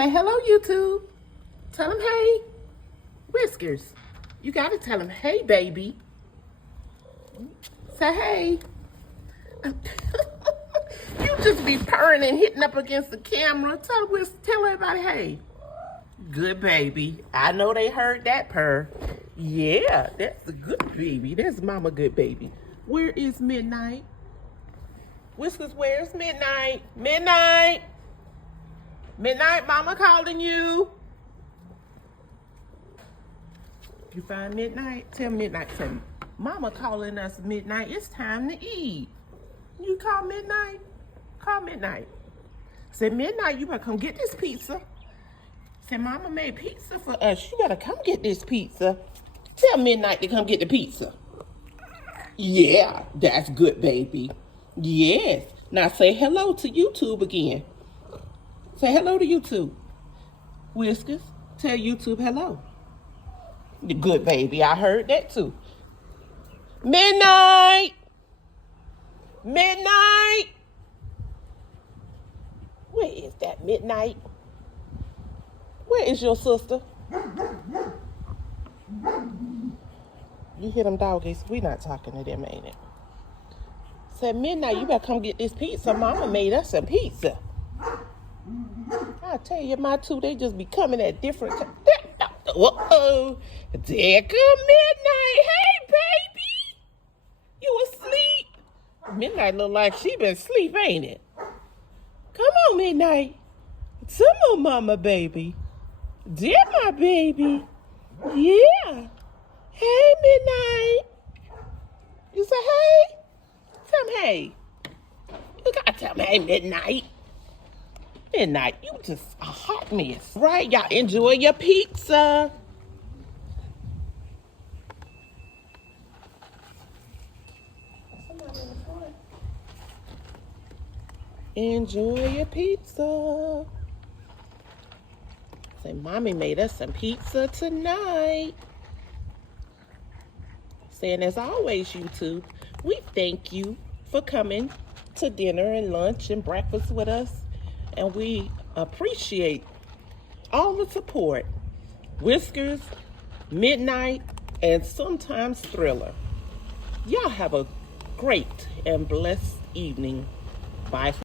Say hello, YouTube. Tell them hey. Whiskers. You gotta tell them hey, baby. Say hey. You just be purring and hitting up against the camera. Tell everybody hey. Good baby. I know they heard that purr. Yeah, that's a good baby. That's mama good baby. Where is Midnight? Whiskers, where's Midnight? Midnight! Midnight, mama calling you. You find Midnight? Tell Midnight, tell me. Mama calling us Midnight. It's time to eat. You call Midnight? Call Midnight. Say, Midnight, you better come get this pizza. Say, Mama made pizza for us. You better come get this pizza. Tell Midnight to come get the pizza. Yeah, that's good, baby. Yes. Now say hello to YouTube again. Say hello to YouTube. Whiskers, tell YouTube hello. Good, baby. I heard that too. Midnight! Midnight! Where is that Midnight? Where is your sister? You hear them doggies? We not talking to them, ain't it? Said, Midnight, you better come get this pizza. Mama made us some pizza. I tell you, my two, they just be coming at different times. Whoa, there come Midnight. Hey, baby. You asleep? Midnight look like she been asleep, ain't it? Come on, Midnight. Come on, mama, baby. Dear my baby. Yeah. Hey, Midnight. You say hey? Tell me hey. You gotta tell me hey, Midnight. Midnight, you just a hot mess. Right, y'all enjoy your pizza. Enjoy your pizza. Say, Mommy made us some pizza tonight. Saying, as always, YouTube, we thank you for coming to dinner and lunch and breakfast with us. And we appreciate all the support. Whiskers, Midnight, and sometimes Thriller. Y'all have a great and blessed evening. Bye.